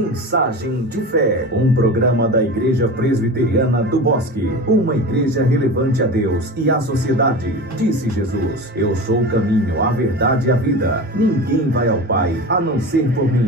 Mensagem de Fé, um programa da Igreja Presbiteriana do Bosque, uma igreja relevante a Deus e à sociedade. Disse Jesus: eu sou o caminho, a verdade e a vida. Ninguém vai ao Pai a não ser por mim.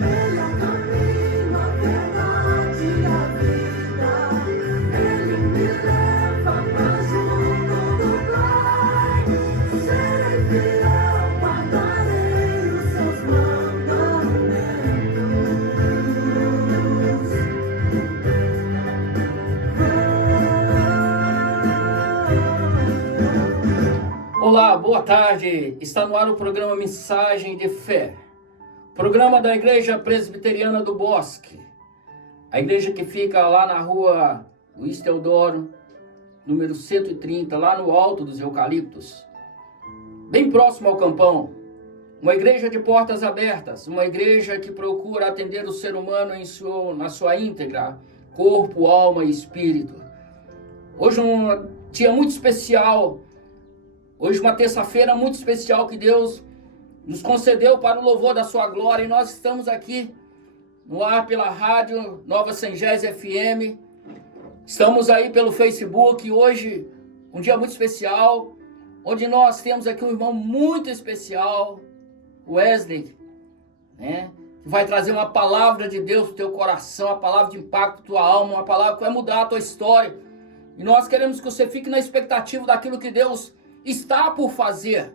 Olá, boa tarde. Está no ar o programa Mensagem de Fé, programa da Igreja Presbiteriana do Bosque, a igreja que fica lá na rua Luiz Teodoro, número 130, lá no alto dos eucaliptos, bem próximo ao campão. Uma igreja de portas abertas, uma igreja que procura atender o ser humano na sua íntegra, corpo, alma e espírito. Hoje um dia muito especial. Hoje uma terça-feira muito especial que Deus nos concedeu para o louvor da sua glória. E nós estamos aqui no ar pela rádio Nova Sengés FM. Estamos aí pelo Facebook. Hoje um dia muito especial, onde nós temos aqui um irmão muito especial, Wesley, né? Que vai trazer uma palavra de Deus para o teu coração, uma palavra de impacto para tua alma, uma palavra que vai mudar a tua história. E nós queremos que você fique na expectativa daquilo que Deus está por fazer,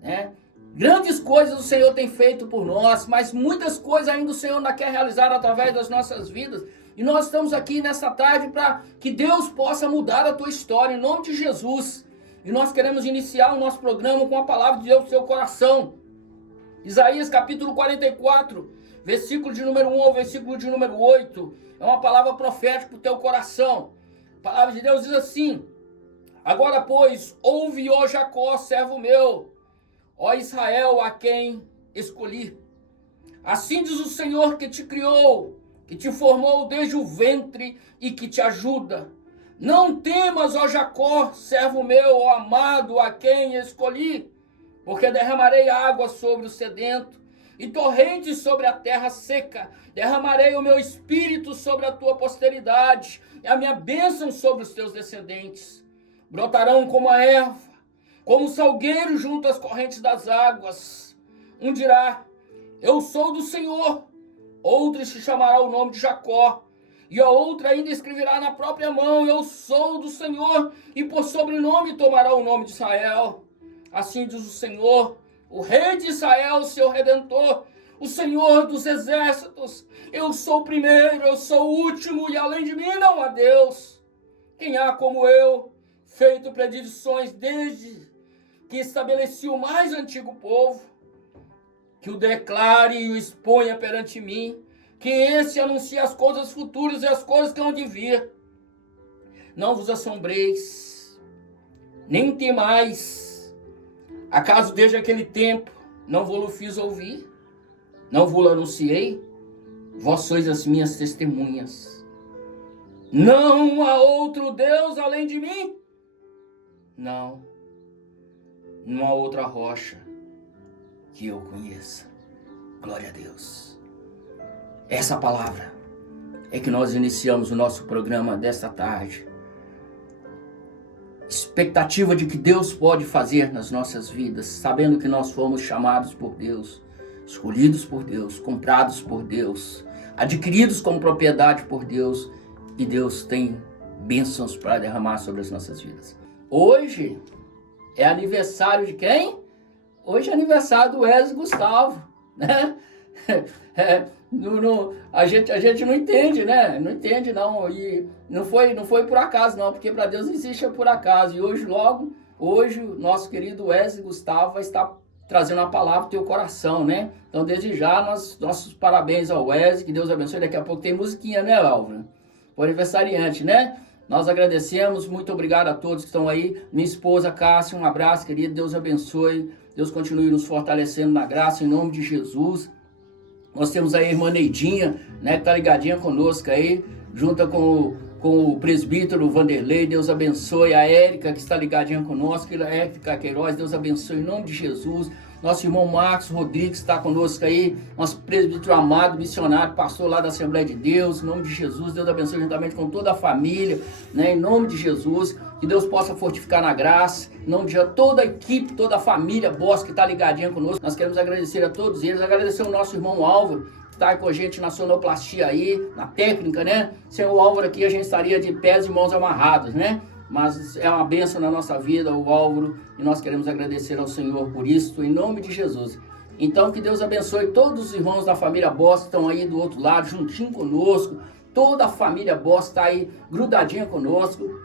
né? Grandes coisas o Senhor tem feito por nós, mas muitas coisas ainda o Senhor ainda quer realizar através das nossas vidas. E nós estamos aqui nessa tarde para que Deus possa mudar a tua história, em nome de Jesus. E nós queremos iniciar o nosso programa com a palavra de Deus no seu coração. Isaías capítulo 44, versículo de número 1 ao versículo de número 8. É uma palavra profética para o teu coração. A palavra de Deus diz assim: agora, pois, ouve, ó Jacó, servo meu, ó Israel, a quem escolhi. Assim diz o Senhor que te criou, que te formou desde o ventre e que te ajuda. Não temas, ó Jacó, servo meu, ó amado, a quem escolhi, porque derramarei água sobre o sedento e torrentes sobre a terra seca. Derramarei o meu espírito sobre a tua posteridade e a minha bênção sobre os teus descendentes. Brotarão como a erva, como o salgueiro junto às correntes das águas. Um dirá: eu sou do Senhor. Outro se chamará o nome de Jacó. E a outra ainda escreverá na própria mão: eu sou do Senhor. E por sobrenome tomará o nome de Israel. Assim diz o Senhor, o Rei de Israel, o seu Redentor, o Senhor dos exércitos. Eu sou o primeiro, eu sou o último, e além de mim não há Deus. Quem há como eu, feito predições desde que estabeleci o mais antigo povo, que o declare e o exponha perante mim, que esse anuncie as coisas futuras e as coisas que hão de vir. Não vos assombreis, nem temais. Acaso desde aquele tempo não vos fiz ouvir? Não vos anunciei? Vós sois as minhas testemunhas. Não há outro Deus além de mim? Não há outra rocha que eu conheça. Glória a Deus. Essa palavra é que nós iniciamos o nosso programa desta tarde. Expectativa de que Deus pode fazer nas nossas vidas, sabendo que nós fomos chamados por Deus, escolhidos por Deus, comprados por Deus, adquiridos como propriedade por Deus, e Deus tem bênçãos para derramar sobre as nossas vidas. Hoje é aniversário de quem? Hoje é aniversário do Wesley Gustavo, né? A gente não entende, né? Não entende, não. E não foi por acaso, não, porque para Deus não existe por acaso. E hoje o nosso querido Wesley Gustavo vai estar trazendo a palavra do teu coração, né? Então, desde já, nossos parabéns ao Wesley, que Deus abençoe. Daqui a pouco tem musiquinha, né, Álvaro? O aniversariante, né? Nós agradecemos, muito obrigado a todos que estão aí. Minha esposa, Cássia, um abraço, querido. Deus abençoe. Deus continue nos fortalecendo na graça, em nome de Jesus. Nós temos aí a irmã Neidinha, né, que está ligadinha conosco aí, junto com o presbítero Vanderlei. Deus abençoe. A Érica, que está ligadinha conosco, a Érica Queiroz, Deus abençoe em nome de Jesus. Nosso irmão Marcos Rodrigues está conosco aí, nosso presbítero amado, missionário, pastor lá da Assembleia de Deus. Em nome de Jesus, Deus abençoe juntamente com toda a família, né? Em nome de Jesus, que Deus possa fortificar na graça. Em nome de Jesus, toda a equipe, toda a família Bosque que está ligadinha conosco. Nós queremos agradecer a todos eles, agradecer ao nosso irmão Álvaro, tá com a gente na sonoplastia aí, na técnica, né? Sem o Álvaro aqui, a gente estaria de pés e mãos amarrados, né? Mas é uma bênção na nossa vida, o Álvaro, e nós queremos agradecer ao Senhor por isso, em nome de Jesus. Então, que Deus abençoe todos os irmãos da família Boss que estão aí do outro lado, juntinho conosco. Toda a família Boss está aí grudadinha conosco.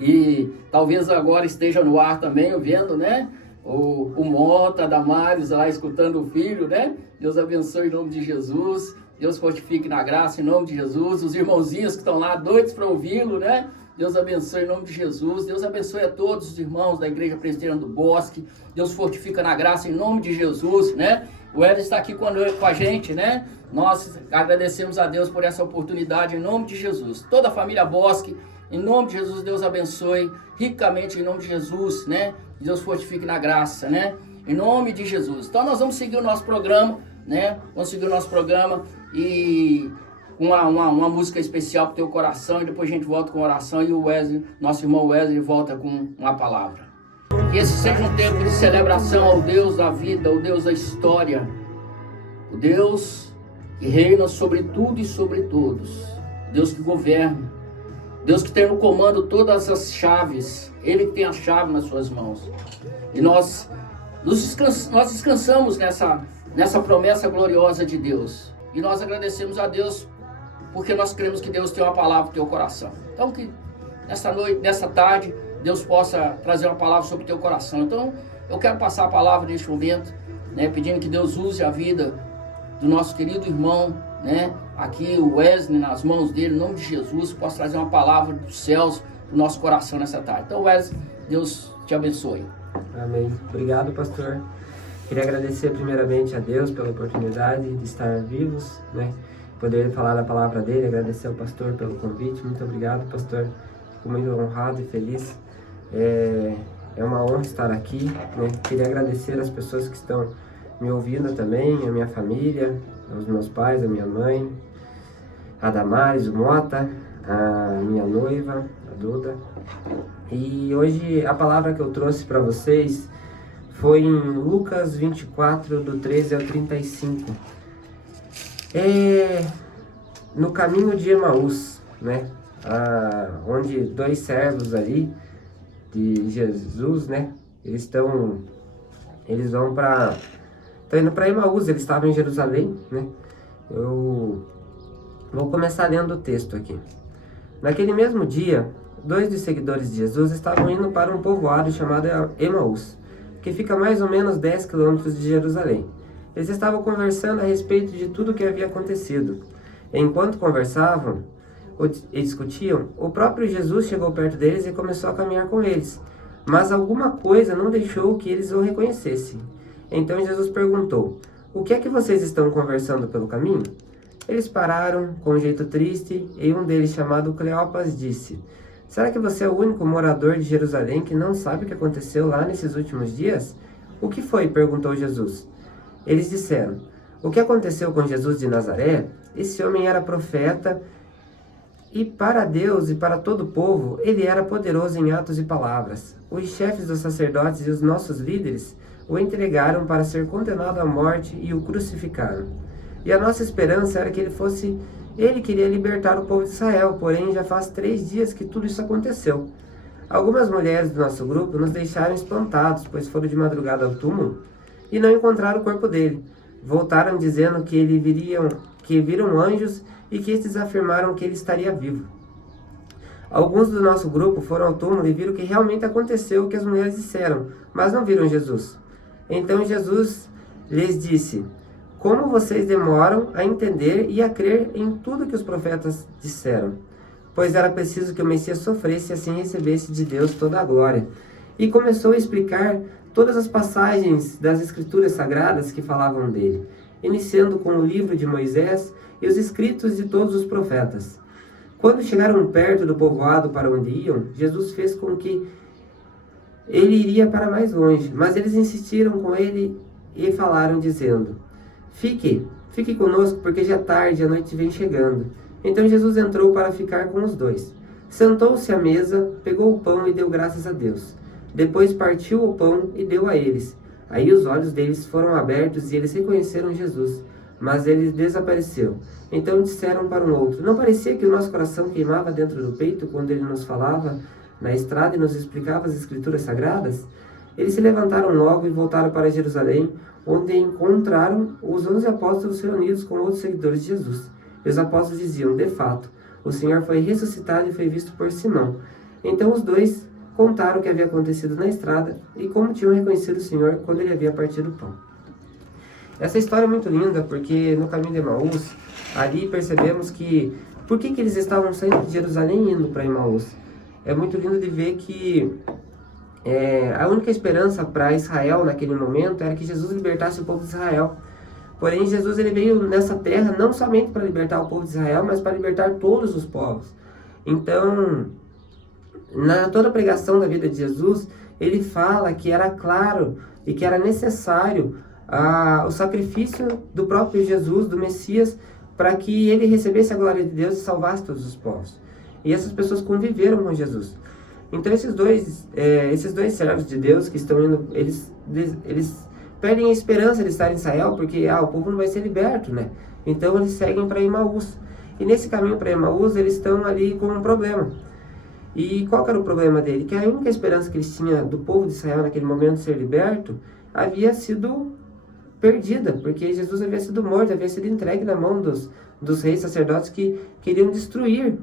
E talvez agora esteja no ar também, vendo, né? O Mota, Damares lá escutando o filho, né? Deus abençoe em nome de Jesus. Deus fortifique na graça em nome de Jesus. Os irmãozinhos que estão lá doidos para ouvi-lo, né? Deus abençoe em nome de Jesus. Deus abençoe a todos os irmãos da Igreja Presbiteriana do Bosque. Deus fortifica na graça em nome de Jesus, né? O Éder está aqui com a gente, né? Nós agradecemos a Deus por essa oportunidade em nome de Jesus. Toda a família Bosque, em nome de Jesus, Deus abençoe ricamente em nome de Jesus, né? Deus fortifique na graça, né? Em nome de Jesus. Então nós vamos seguir o nosso programa, né? Vamos seguir o nosso programa e uma música especial para o teu coração, e depois a gente volta com oração e o Wesley, nosso irmão Wesley, volta com uma palavra. Que esse seja um tempo de celebração ao Deus da vida, ao Deus da história, o Deus que reina sobre tudo e sobre todos, Deus que governa, Deus que tem no comando todas as chaves, Ele que tem a chave nas suas mãos. E nós descansamos nessa promessa gloriosa de Deus. E nós agradecemos a Deus porque nós cremos que Deus tem uma palavra no teu coração. Então que nessa noite, nessa tarde, Deus possa trazer uma palavra sobre o teu coração. Então eu quero passar a palavra neste momento, né, pedindo que Deus use a vida do nosso querido irmão, né, aqui o Wesley, nas mãos dele, em nome de Jesus, possa trazer uma palavra dos céus no nosso coração nessa tarde. Então Wesley, Deus te abençoe. Amém. Obrigado, pastor. Queria agradecer primeiramente a Deus pela oportunidade de estar vivos, né? Poder falar da palavra dele, agradecer ao pastor pelo convite. Muito obrigado, pastor. Fico muito honrado e feliz. É uma honra estar aqui, né? Queria agradecer as pessoas que estão me ouvindo também, a minha família, os meus pais, a minha mãe, a Damares, o Mota, a minha noiva, a Duda. E hoje a palavra que eu trouxe para vocês foi em Lucas 24, do 13 ao 35. No caminho de Emaús, né? Onde dois servos ali de Jesus, né? Eles vão para... Estão indo para Emaús, eles estavam em Jerusalém, né? Eu vou começar lendo o texto aqui. Naquele mesmo dia, dois dos seguidores de Jesus estavam indo para um povoado chamado Emaús, que fica mais ou menos 10 quilômetros de Jerusalém. Eles estavam conversando a respeito de tudo o que havia acontecido. Enquanto conversavam e discutiam, o próprio Jesus chegou perto deles e começou a caminhar com eles. Mas alguma coisa não deixou que eles o reconhecessem. Então Jesus perguntou: "O que é que vocês estão conversando pelo caminho?" Eles pararam com um jeito triste e um deles, chamado Cleopas, disse: "Será que você é o único morador de Jerusalém que não sabe o que aconteceu lá nesses últimos dias?" "O que foi?" perguntou Jesus. Eles disseram: "O que aconteceu com Jesus de Nazaré? Esse homem era profeta e para Deus e para todo o povo ele era poderoso em atos e palavras. Os chefes dos sacerdotes e os nossos líderes o entregaram para ser condenado à morte e o crucificaram. E a nossa esperança era que ele queria libertar o povo de Israel, porém já faz 3 dias que tudo isso aconteceu. Algumas mulheres do nosso grupo nos deixaram espantados, pois foram de madrugada ao túmulo e não encontraram o corpo dele. Voltaram dizendo que viram anjos e que estes afirmaram que ele estaria vivo. Alguns do nosso grupo foram ao túmulo e viram que realmente aconteceu o que as mulheres disseram, mas não viram Jesus. Então Jesus lhes disse: "Como vocês demoram a entender e a crer em tudo que os profetas disseram? Pois era preciso que o Messias sofresse e assim recebesse de Deus toda a glória." E começou a explicar todas as passagens das Escrituras Sagradas que falavam dele, iniciando com o livro de Moisés e os escritos de todos os profetas. Quando chegaram perto do povoado para onde iam, Jesus fez com que ele iria para mais longe, mas eles insistiram com ele e falaram dizendo: Fique conosco, porque já é tarde, a noite vem chegando. Então Jesus entrou para ficar com os dois. Sentou-se à mesa, pegou o pão e deu graças a Deus. Depois partiu o pão e deu a eles. Aí os olhos deles foram abertos e eles reconheceram Jesus, mas ele desapareceu. Então disseram para um outro: Não parecia que o nosso coração queimava dentro do peito quando ele nos falava na estrada e nos explicava as escrituras sagradas? Eles se levantaram logo e voltaram para Jerusalém, onde encontraram os 11 apóstolos reunidos com outros seguidores de Jesus. E os apóstolos diziam: De fato, o Senhor foi ressuscitado e foi visto por Simão. Então os dois contaram o que havia acontecido na estrada e como tinham reconhecido o Senhor quando ele havia partido o pão. Essa história é muito linda, porque no caminho de Emaús, ali percebemos que... Por que eles estavam saindo de Jerusalém e indo para Emaús? É muito lindo de ver que a única esperança para Israel naquele momento era que Jesus libertasse o povo de Israel. Porém, Jesus ele veio nessa terra não somente para libertar o povo de Israel, mas para libertar todos os povos. Então, na toda a pregação da vida de Jesus, ele fala que era claro e que era necessário o sacrifício do próprio Jesus, do Messias, para que ele recebesse a glória de Deus e salvasse todos os povos. E essas pessoas conviveram com Jesus. Então esses dois servos de Deus que estão indo, eles perdem a esperança de estar em Israel, porque o povo não vai ser liberto, né? Então eles seguem para Emaús. E nesse caminho para Emaús, eles estão ali com um problema. E qual que era o problema dele? Que a única esperança que eles tinham do povo de Israel naquele momento ser liberto havia sido perdida, porque Jesus havia sido morto, havia sido entregue na mão dos reis sacerdotes que queriam destruir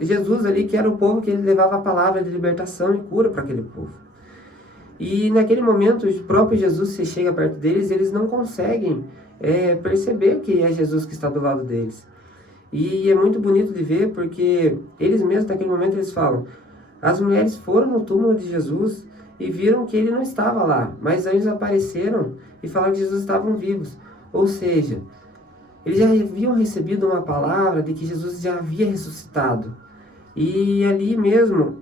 Jesus ali, que era o povo que ele levava a palavra de libertação e cura para aquele povo. E naquele momento o próprio Jesus se chega perto deles e eles não conseguem perceber que é Jesus que está do lado deles. E é muito bonito de ver, porque eles mesmos naquele momento eles falam: as mulheres foram no túmulo de Jesus e viram que ele não estava lá, mas anjos apareceram e falaram que Jesus estavam vivos. Ou seja, eles já haviam recebido uma palavra de que Jesus já havia ressuscitado. E ali mesmo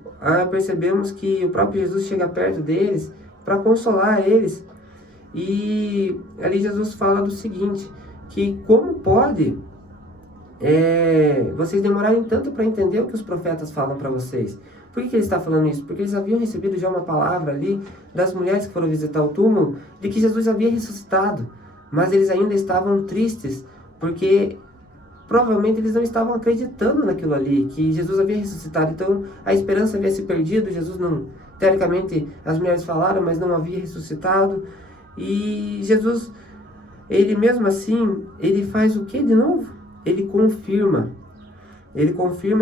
percebemos que o próprio Jesus chega perto deles para consolar eles. E ali Jesus fala do seguinte, que como pode vocês demorarem tanto para entender o que os profetas falam para vocês? Por que ele está falando isso? Porque eles haviam recebido já uma palavra ali das mulheres que foram visitar o túmulo de que Jesus havia ressuscitado. Mas eles ainda estavam tristes, porque provavelmente eles não estavam acreditando naquilo ali, que Jesus havia ressuscitado. Então a esperança havia se perdido, Jesus não... Teoricamente as mulheres falaram, mas não havia ressuscitado. E Jesus, ele mesmo assim, ele faz o que de novo? Ele confirma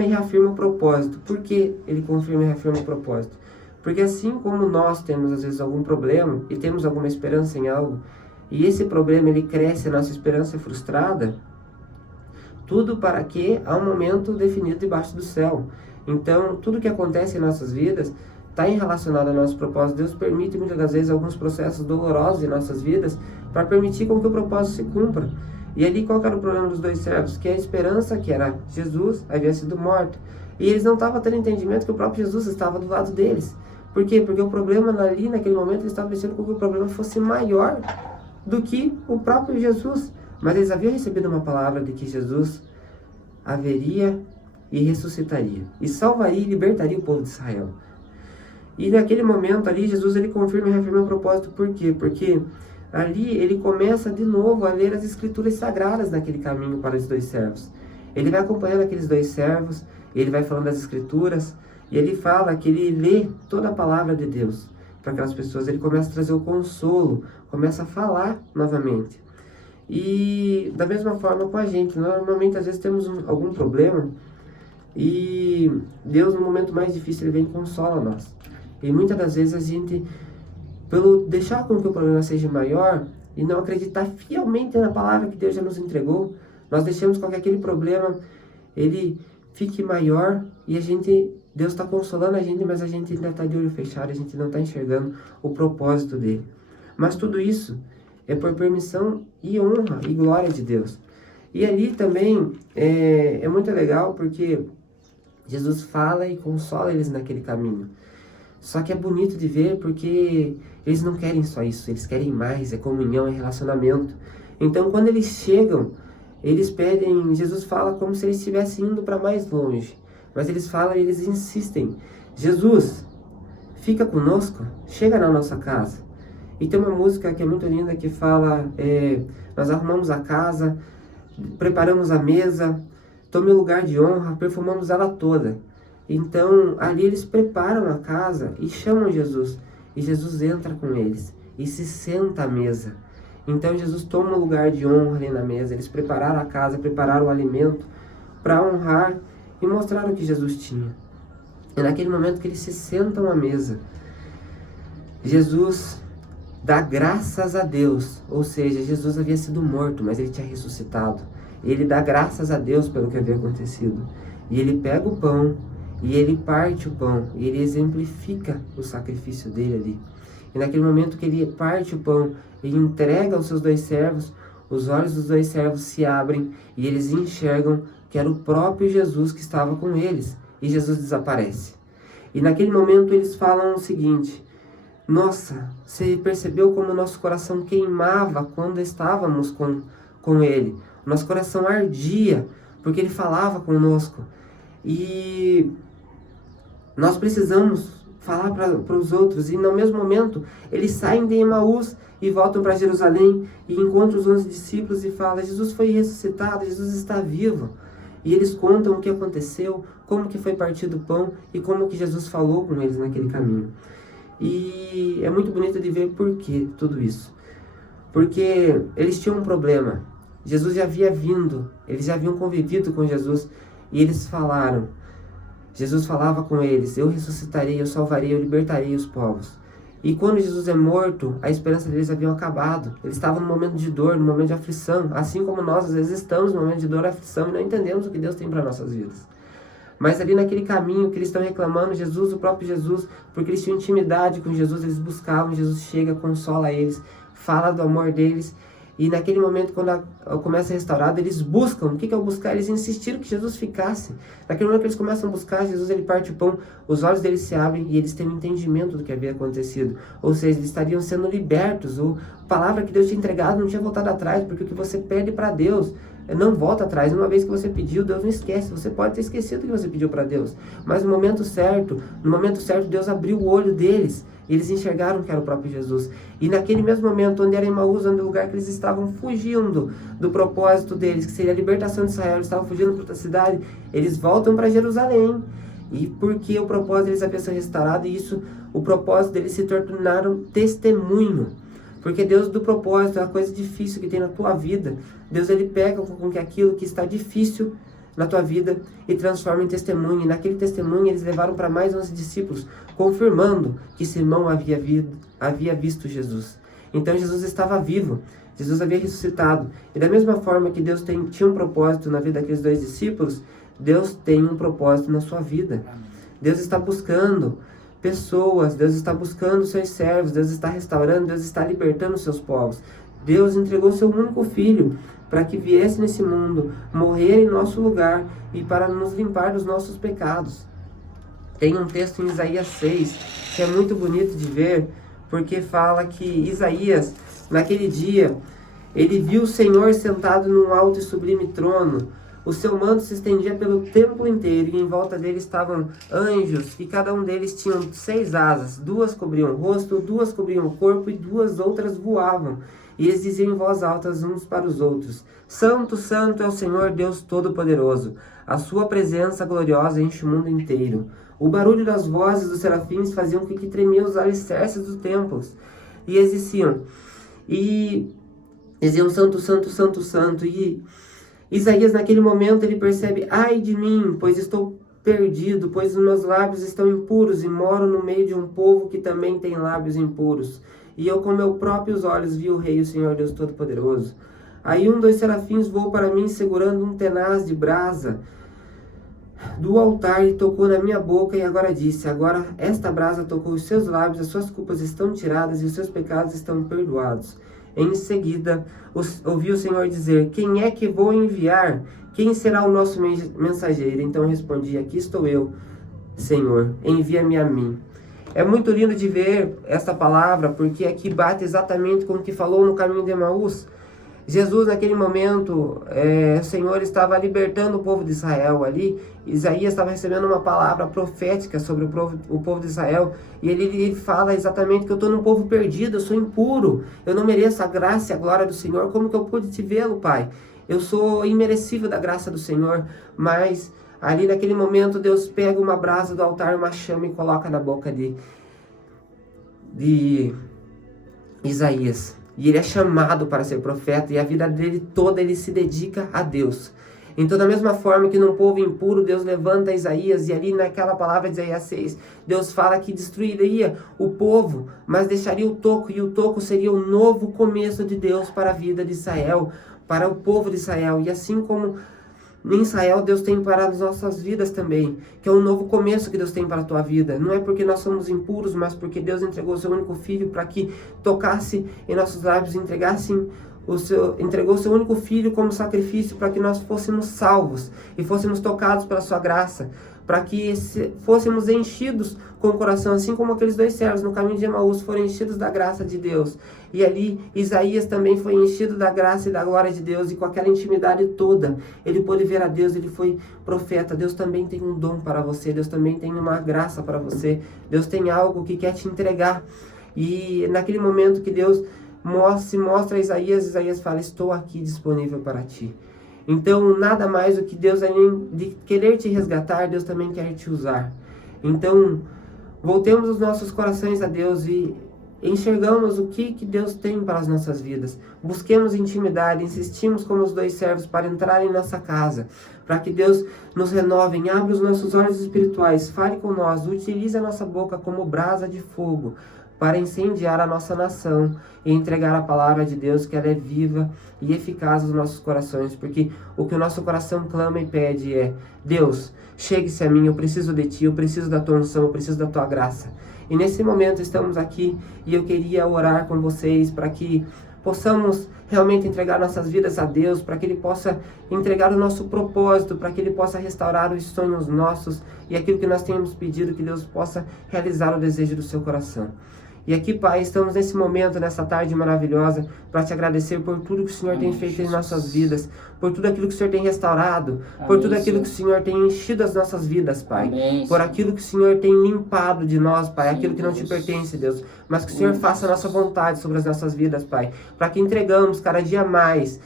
e reafirma o propósito. Por que ele confirma e reafirma o propósito? Porque assim como nós temos às vezes algum problema e temos alguma esperança em algo, e esse problema ele cresce, a nossa esperança é frustrada, tudo para que há um momento definido debaixo do céu. Então tudo que acontece em nossas vidas está relacionado ao nosso propósito. Deus permite muitas das vezes alguns processos dolorosos em nossas vidas para permitir com que o propósito se cumpra. E ali qual era o problema dos dois servos? Que a esperança, que era Jesus, havia sido morto. E eles não estavam tendo entendimento que o próprio Jesus estava do lado deles. Por quê? Porque o problema ali, naquele momento, eles estavam pensando que o problema fosse maior do que o próprio Jesus. Mas eles haviam recebido uma palavra de que Jesus haveria e ressuscitaria. E salvaria e libertaria o povo de Israel. E naquele momento ali, Jesus ele confirma e reafirma o propósito. Por quê? Porque ali ele começa de novo a ler as escrituras sagradas naquele caminho para os dois servos. Ele vai acompanhando aqueles dois servos, ele vai falando das escrituras, e ele fala que ele lê toda a palavra de Deus para aquelas pessoas. Ele começa a trazer o consolo, começa a falar novamente. E da mesma forma com a gente, normalmente às vezes temos algum problema, e Deus no momento mais difícil ele vem e consola nós. E muitas das vezes a gente, pelo deixar com que o problema seja maior e não acreditar fielmente na palavra que Deus já nos entregou, nós deixamos com que aquele problema ele fique maior e Deus está consolando a gente, mas a gente ainda está de olho fechado, a gente não está enxergando o propósito dele. Mas tudo isso é por permissão e honra e glória de Deus. E ali também é muito legal porque Jesus fala e consola eles naquele caminho. Só que é bonito de ver porque eles não querem só isso, eles querem mais, é comunhão, é relacionamento. Então quando eles chegam, eles pedem, Jesus fala como se eles estivessem indo para mais longe. Mas eles falam e eles insistem, Jesus, fica conosco, chega na nossa casa. E tem uma música que é muito linda que fala, nós arrumamos a casa, preparamos a mesa, tome o lugar de honra, perfumamos ela toda. Então ali eles preparam a casa e chamam Jesus. E Jesus entra com eles e se senta à mesa. Então Jesus toma o lugar de honra ali na mesa. Eles prepararam a casa, prepararam o alimento para honrar e mostrar o que Jesus tinha. É naquele momento que eles se sentam à mesa, Jesus dá graças a Deus. Ou seja, Jesus havia sido morto, mas ele tinha ressuscitado. Ele dá graças a Deus pelo que havia acontecido. E ele pega o pão, e ele parte o pão, e ele exemplifica o sacrifício dele ali. E naquele momento que ele parte o pão e entrega aos seus 2 servos, os olhos dos 2 servos se abrem e eles enxergam que era o próprio Jesus que estava com eles. E Jesus desaparece. E naquele momento eles falam o seguinte: nossa, você percebeu como o nosso coração queimava quando estávamos com ele? O nosso coração ardia, porque ele falava conosco. E nós precisamos falar para os outros. E no mesmo momento, eles saem de Emaús e voltam para Jerusalém e encontram os 11 discípulos e falam: Jesus foi ressuscitado, Jesus está vivo. E eles contam o que aconteceu, como que foi partido o pão e como que Jesus falou com eles naquele caminho. E é muito bonito de ver por que tudo isso. Porque eles tinham um problema. Jesus já havia vindo, eles já haviam convivido com Jesus e eles falaram. Jesus falava com eles: eu ressuscitarei, eu salvarei, eu libertarei os povos. E quando Jesus é morto, a esperança deles havia acabado. Eles estavam num momento de dor, num momento de aflição, assim como nós às vezes estamos num momento de dor e aflição e não entendemos o que Deus tem para nossas vidas. Mas ali naquele caminho que eles estão reclamando, Jesus, o próprio Jesus, porque eles tinham intimidade com Jesus, eles buscavam, Jesus chega, consola eles, fala do amor deles. E naquele momento, quando começa a restaurar, eles buscam. O que é o buscar? Eles insistiram que Jesus ficasse. Naquele momento que eles começam a buscar, Jesus ele parte o pão, os olhos deles se abrem e eles têm um entendimento do que havia acontecido. Ou seja, eles estariam sendo libertos. A palavra que Deus tinha entregado não tinha voltado atrás, porque o que você pede para Deus não volta atrás. Uma vez que você pediu, Deus não esquece. Você pode ter esquecido o que você pediu para Deus, mas no momento certo, Deus abriu o olho deles. Eles enxergaram que era o próprio Jesus. E naquele mesmo momento, onde era Emaús, onde o lugar que eles estavam fugindo do propósito deles, que seria a libertação de Israel, eles estavam fugindo para outra cidade, eles voltam para Jerusalém. E porque o propósito deles havia sido restaurado, e isso, o propósito deles se tornaram testemunho. Porque Deus do propósito é a coisa difícil que tem na tua vida. Deus ele pega com que aquilo que está difícil na tua vida e transforma em testemunho. E naquele testemunho eles levaram para mais 11 discípulos, confirmando que Simão havia visto Jesus. Então Jesus estava vivo, Jesus havia ressuscitado. E da mesma forma que Deus tinha um propósito na vida daqueles 2 discípulos, Deus tem um propósito na sua vida. Deus está buscando pessoas, Deus está buscando seus servos, Deus está restaurando, Deus está libertando seus povos. Deus entregou seu único filho para que viesse nesse mundo, morrer em nosso lugar e para nos limpar dos nossos pecados. Tem um texto em Isaías 6 que é muito bonito de ver, porque fala que Isaías, naquele dia, ele viu o Senhor sentado num alto e sublime trono. O seu manto se estendia pelo templo inteiro e em volta dele estavam anjos e cada um deles tinha 6 asas. 2 cobriam o rosto, 2 cobriam o corpo e 2 outras voavam. E eles diziam em voz alta uns para os outros: Santo, Santo é o Senhor Deus Todo-Poderoso. A sua presença gloriosa enche o mundo inteiro. O barulho das vozes dos serafins faziam com que tremiam os alicerces dos templos. E eles diziam, Santo, Santo, Santo, Santo. E Isaías naquele momento ele percebe: ai de mim, pois estou perdido, pois os meus lábios estão impuros e moro no meio de um povo que também tem lábios impuros. E eu com meus próprios olhos vi o Rei, o Senhor Deus Todo-Poderoso. Aí um dos serafins voou para mim segurando um tenaz de brasa do altar e tocou na minha boca e agora disse: agora esta brasa tocou os seus lábios, as suas culpas estão tiradas e os seus pecados estão perdoados. Em seguida, ouviu o Senhor dizer: quem é que vou enviar? Quem será o nosso mensageiro? Então respondi: aqui estou eu, Senhor, envia-me a mim. É muito lindo de ver esta palavra, porque aqui bate exatamente com o que falou no caminho de Emaús. Jesus, naquele momento, o Senhor estava libertando o povo de Israel ali. Isaías estava recebendo uma palavra profética sobre o povo de Israel. E ele fala exatamente que eu estou num povo perdido, eu sou impuro. Eu não mereço a graça e a glória do Senhor. Como que eu pude te vê-lo, Pai? Eu sou imerecível da graça do Senhor. Mas ali naquele momento, Deus pega uma brasa do altar, uma chama e coloca na boca de Isaías. E ele é chamado para ser profeta, e a vida dele toda ele se dedica a Deus. Então, da mesma forma que num povo impuro, Deus levanta Isaías, e ali naquela palavra de Isaías 6, Deus fala que destruiria o povo, mas deixaria o toco, e o toco seria o novo começo de Deus para a vida de Israel, para o povo de Israel. E assim como em Israel, Deus tem para as nossas vidas também, que é um novo começo que Deus tem para a tua vida. Não é porque nós somos impuros, mas porque Deus entregou o seu único filho para que tocasse em nossos lábios, entregou o seu único filho como sacrifício para que nós fôssemos salvos e fôssemos tocados pela sua graça, para que fôssemos enchidos com o coração, assim como aqueles dois servos no caminho de Emaús foram enchidos da graça de Deus. E ali Isaías também foi enchido da graça e da glória de Deus, e com aquela intimidade toda, ele pôde ver a Deus, ele foi profeta. Deus também tem um dom para você, Deus também tem uma graça para você, Deus tem algo que quer te entregar. E naquele momento que Deus se mostra a Isaías, Isaías fala: estou aqui disponível para ti. Então, nada mais do que Deus, além de querer te resgatar, Deus também quer te usar. Então, voltemos os nossos corações a Deus e enxergamos o que Deus tem para as nossas vidas. Busquemos intimidade, insistimos como os dois servos para entrar em nossa casa, para que Deus nos renove, abra os nossos olhos espirituais, fale com nós, utilize a nossa boca como brasa de fogo, para incendiar a nossa nação e entregar a palavra de Deus, que ela é viva e eficaz nos nossos corações, porque o que o nosso coração clama e pede é: Deus, chegue-se a mim, eu preciso de ti, eu preciso da tua unção, eu preciso da tua graça. E nesse momento estamos aqui e eu queria orar com vocês para que possamos realmente entregar nossas vidas a Deus, para que Ele possa entregar o nosso propósito, para que Ele possa restaurar os sonhos nossos e aquilo que nós temos pedido, que Deus possa realizar o desejo do seu coração. E aqui, Pai, estamos nesse momento, nessa tarde maravilhosa, para te agradecer por tudo que o Senhor tem feito em nossas vidas, por tudo aquilo que o Senhor tem restaurado, por tudo aquilo que o Senhor tem enchido as nossas vidas, Pai, por aquilo que o Senhor tem limpado de nós, Pai, aquilo que não te pertence, Deus, mas que o Senhor faça a nossa vontade sobre as nossas vidas, Pai, para que entregamos cada dia mais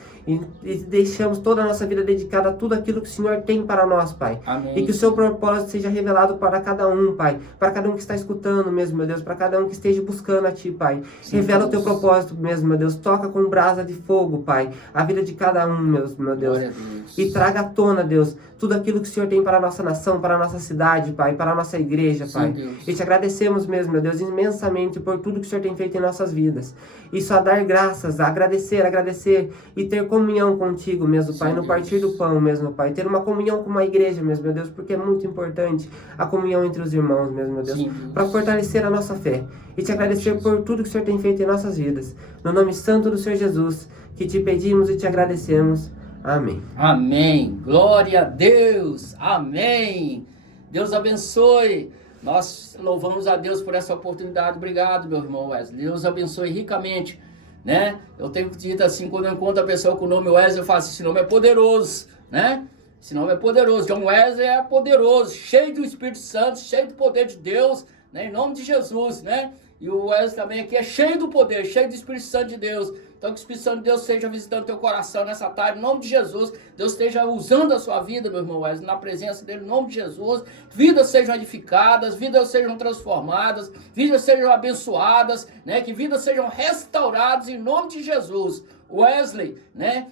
e deixamos toda a nossa vida dedicada a tudo aquilo que o Senhor tem para nós, Pai. Amém. E que o seu propósito seja revelado para cada um, Pai. Para cada um que está escutando mesmo, meu Deus. Para cada um que esteja buscando a Ti, Pai. Sim, Revela Deus. O Teu propósito mesmo, meu Deus. Toca com brasa de fogo, Pai, a vida de cada um, meu Deus. E traga à tona, Deus, tudo aquilo que o Senhor tem para a nossa nação, para a nossa cidade, Pai, para a nossa igreja, Pai. Sim, e te agradecemos mesmo, meu Deus, imensamente por tudo que o Senhor tem feito em nossas vidas. E só dar graças, agradecer e ter comunhão contigo mesmo, Pai, no partir do pão mesmo, Pai. Ter uma comunhão com uma igreja mesmo, meu Deus, porque é muito importante a comunhão entre os irmãos mesmo, meu Deus, para fortalecer a nossa fé. E te agradecer por tudo que o Senhor tem feito em nossas vidas. No nome santo do Senhor Jesus, que te pedimos e te agradecemos. Amém. Amém. Glória a Deus. Amém. Deus abençoe. Nós louvamos a Deus por essa oportunidade. Obrigado, meu irmão Wesley. Deus abençoe ricamente, né? Eu tenho dito assim, quando eu encontro a pessoa com o nome Wesley, eu falo assim: esse nome é poderoso, né? Esse nome é poderoso. John Wesley é poderoso, cheio do Espírito Santo, cheio do poder de Deus, né? Em nome de Jesus, né? E o Wesley também aqui é cheio do poder, cheio do Espírito Santo de Deus. Então que o Espírito Santo de Deus esteja visitando teu coração nessa tarde, em nome de Jesus. Deus esteja usando a sua vida, meu irmão Wesley, na presença dele, em nome de Jesus. Vidas sejam edificadas, vidas sejam transformadas, vidas sejam abençoadas, né? Que vidas sejam restauradas em nome de Jesus. Wesley, né?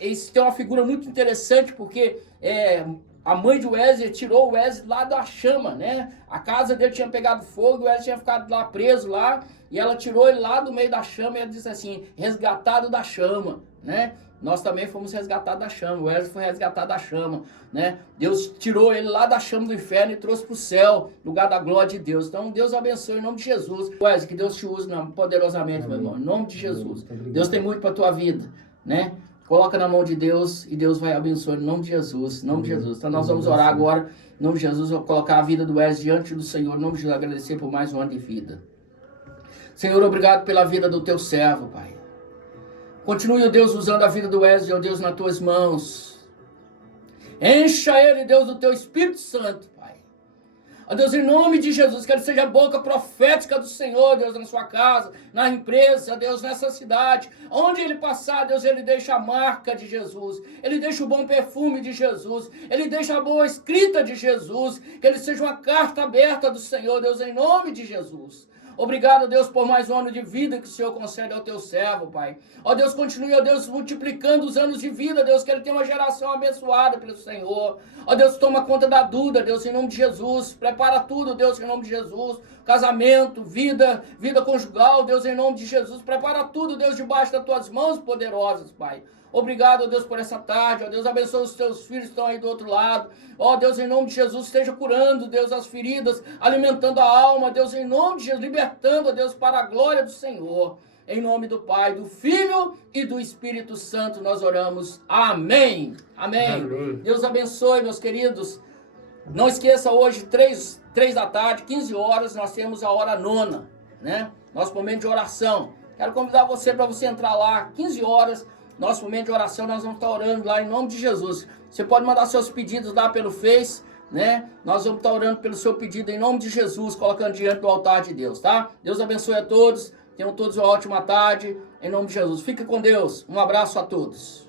Esse tem uma figura muito interessante, porque a mãe de Wesley tirou o Wesley lá da chama, né? A casa dele tinha pegado fogo, o Wesley tinha ficado lá preso lá, e ela tirou ele lá do meio da chama, e ela disse assim, resgatado da chama, né? Nós também fomos resgatados da chama, o Wesley foi resgatado da chama, né? Deus tirou ele lá da chama do inferno e trouxe para o céu, lugar da glória de Deus. Então, Deus abençoe em nome de Jesus. Wesley, que Deus te use poderosamente, meu irmão, em nome de Jesus. Deus tem muito para a tua vida, né? Coloca na mão de Deus e Deus vai abençoar em nome de Jesus, em nome de Jesus. Então nós vamos orar agora, em nome de Jesus, vou colocar a vida do Wesley diante do Senhor, em nome de Jesus, agradecer por mais um ano de vida. Senhor, obrigado pela vida do teu servo, Pai. Continue, ó Deus, usando a vida do Wesley, ó Deus, nas tuas mãos. Encha ele, Deus, do teu Espírito Santo, Pai. Ó Deus, em nome de Jesus, que ele seja a boca profética do Senhor, Deus, na sua casa, na empresa, Deus, nessa cidade. Onde ele passar, Deus, ele deixa a marca de Jesus. Ele deixa o bom perfume de Jesus. Ele deixa a boa escrita de Jesus. Que ele seja uma carta aberta do Senhor, Deus, em nome de Jesus. Obrigado, Deus, por mais um ano de vida que o Senhor concede ao teu servo, Pai. Ó Deus, continue, ó Deus, multiplicando os anos de vida, Deus, que ele tenha uma geração abençoada pelo Senhor. Ó Deus, toma conta da Duda, Deus, em nome de Jesus. Prepara tudo, Deus, em nome de Jesus. Casamento, vida conjugal, Deus, em nome de Jesus. Prepara tudo, Deus, debaixo das tuas mãos poderosas, Pai. Obrigado, ó Deus, por essa tarde, ó Deus, abençoe os teus filhos que estão aí do outro lado. Ó Deus, em nome de Jesus, esteja curando, Deus, as feridas, alimentando a alma, Deus, em nome de Jesus, libertando, ó Deus, para a glória do Senhor. Em nome do Pai, do Filho e do Espírito Santo nós oramos. Amém. Amém. Amém. Deus abençoe, meus queridos. Não esqueça, hoje, 3 da tarde, 15 horas, nós temos a hora nona, né? Nosso momento de oração. Quero convidar você para você entrar lá, 15 horas, nosso momento de oração, nós vamos estar orando lá em nome de Jesus. Você pode mandar seus pedidos lá pelo Face, né? Nós vamos estar orando pelo seu pedido em nome de Jesus, colocando diante do altar de Deus, tá? Deus abençoe a todos, tenham todos uma ótima tarde, em nome de Jesus. Fique com Deus, um abraço a todos.